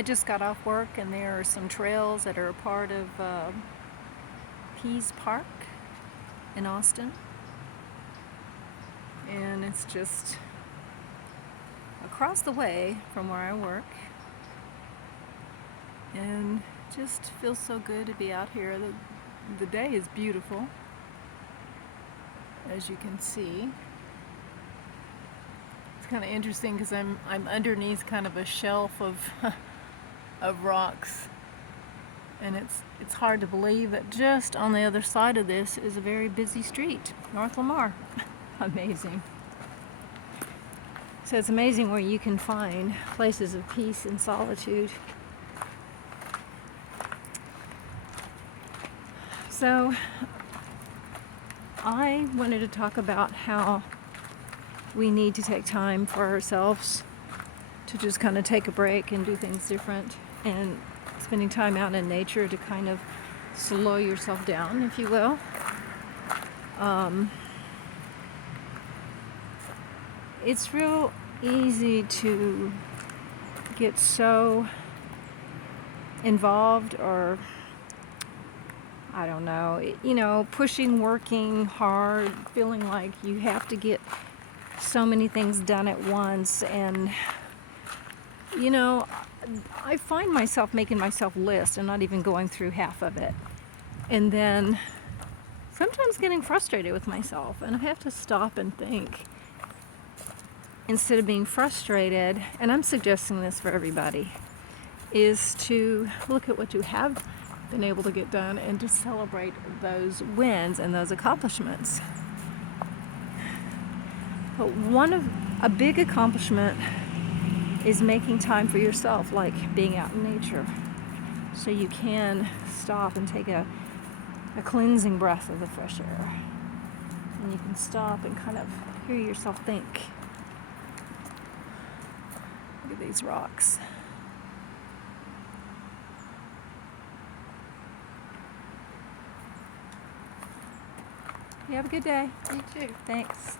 I just got off work, and there are some trails that are a part of Pease Park in Austin. And it's just across the way from where I work. And just feels so good to be out here. The day is beautiful, as you can see. It's kind of interesting because I'm underneath kind of a shelf of of rocks, and it's hard to believe that just on the other side of this is a very busy street, North Lamar. Amazing. So it's amazing where you can find places of peace and solitude. So I wanted to talk about how we need to take time for ourselves to just kind of take a break and do things different, and spending time out in nature to kind of slow yourself down, if you will. It's real easy to get so involved, or I don't know, pushing, working hard, feeling like you have to get so many things done at once. And I find myself making myself lists and not even going through half of it, and then sometimes getting frustrated with myself, and I have to stop and think instead of being frustrated. And I'm suggesting this for everybody, is to look at what you have been able to get done and to celebrate those wins and those accomplishments. But a big accomplishment is making time for yourself, like being out in nature, so you can stop and take a cleansing breath of the fresh air, and you can stop and kind of hear yourself think. Look at these rocks. You have a good day. You too. Thanks.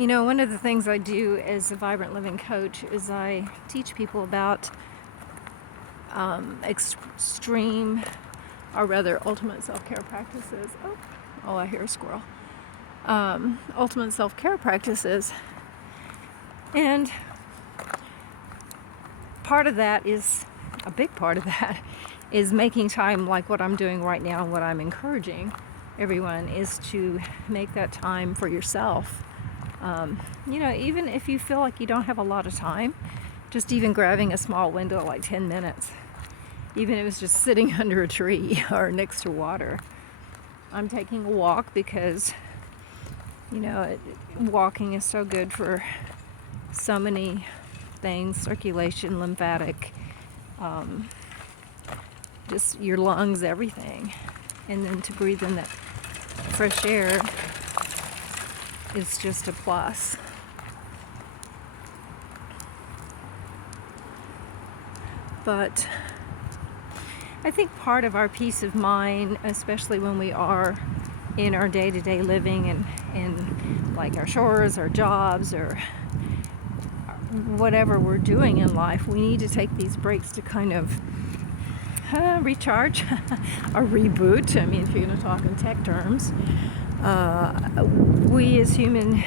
One of the things I do as a Vibrant Living coach is I teach people about extreme, or rather ultimate self-care practices. Oh, I hear a squirrel. Ultimate self-care practices. And a big part of that is making time, like what I'm doing right now, and what I'm encouraging everyone is to make that time for yourself. Even if you feel like you don't have a lot of time, just even grabbing a small window, like 10 minutes, even if it's just sitting under a tree or next to water. I'm taking a walk because, walking is so good for so many things: circulation, lymphatic, just your lungs, everything. And then to breathe in that fresh air is just a plus. But I think part of our peace of mind, especially when we are in our day-to-day living and like our chores, our jobs, or whatever we're doing in life, we need to take these breaks to kind of recharge or reboot. I mean, if you're going to talk in tech terms, we as human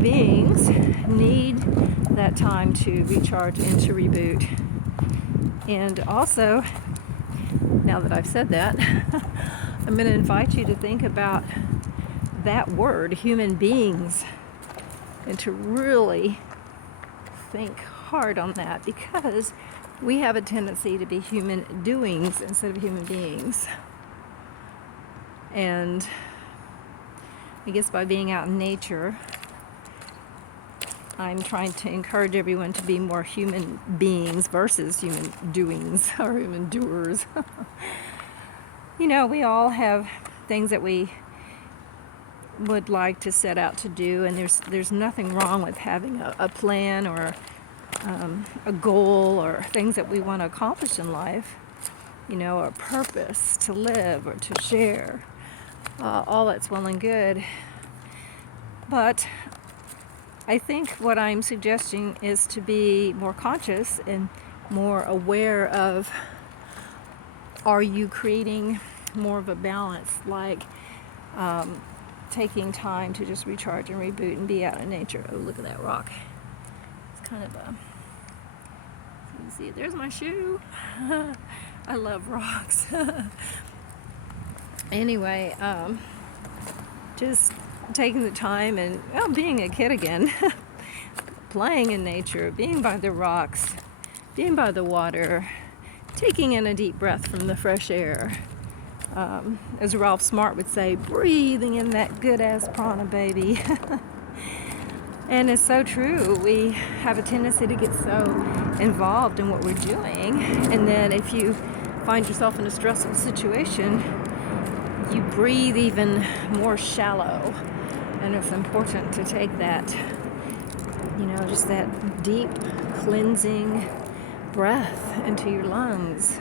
beings need that time to recharge and to reboot. And also, now that I've said that, I'm going to invite you to think about that word, human beings, and to really think hard on that, because we have a tendency to be human doings instead of human beings. And I guess by being out in nature, I'm trying to encourage everyone to be more human beings versus human doings or human doers. We all have things that we would like to set out to do, and there's nothing wrong with having a plan or a goal or things that we want to accomplish in life, a purpose to live or to share. All that's well and good. But I think what I'm suggesting is to be more conscious and more aware of, are you creating more of a balance, like taking time to just recharge and reboot and be out in nature. Oh, look at that rock. It's kind of a, you see it, there's my shoe. I love rocks. Anyway, just taking the time and being a kid again. Playing in nature, being by the rocks, being by the water, taking in a deep breath from the fresh air. As Ralph Smart would say, breathing in that good-ass prana, baby. And it's so true. We have a tendency to get so involved in what we're doing. And then if you find yourself in a stressful situation, you breathe even more shallow. And it's important to take that, just that deep cleansing breath into your lungs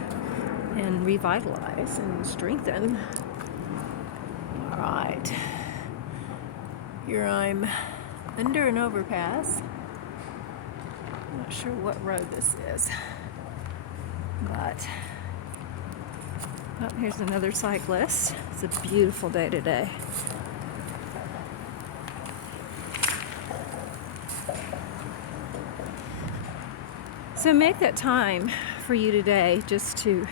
and revitalize and strengthen. All right. Here I'm under an overpass. I'm not sure what road this is, but here's another cyclist. It's a beautiful day today. So make that time for you today, just to,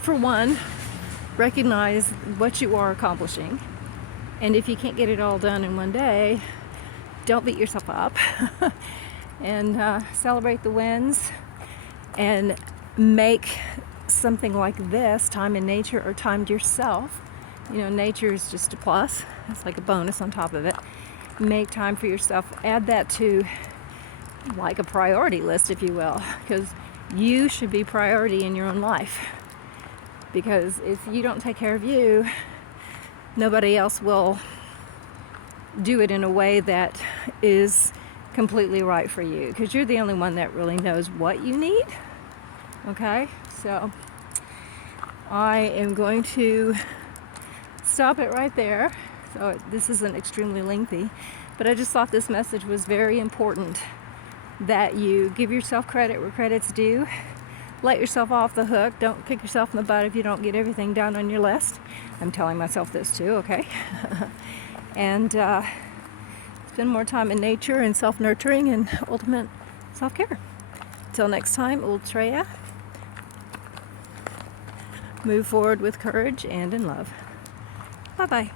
for one, recognize what you are accomplishing. And if you can't get it all done in one day, don't beat yourself up. And celebrate the wins, and make something like this, time in nature or time to yourself. Nature is just a plus. It's like a bonus on top of it. Make time for yourself. Add that to like a priority list, if you will, because you should be priority in your own life. Because if you don't take care of you, nobody else will do it in a way that is completely right for you, because you're the only one that really knows what you need. Okay, so I am going to stop it right there. So this isn't extremely lengthy, but I just thought this message was very important, that you give yourself credit where credit's due. Let yourself off the hook. Don't kick yourself in the butt if you don't get everything done on your list. I'm telling myself this too, okay? And spend more time in nature and self-nurturing and ultimate self-care. Till next time, Ultreya. Move forward with courage and in love. Bye-bye.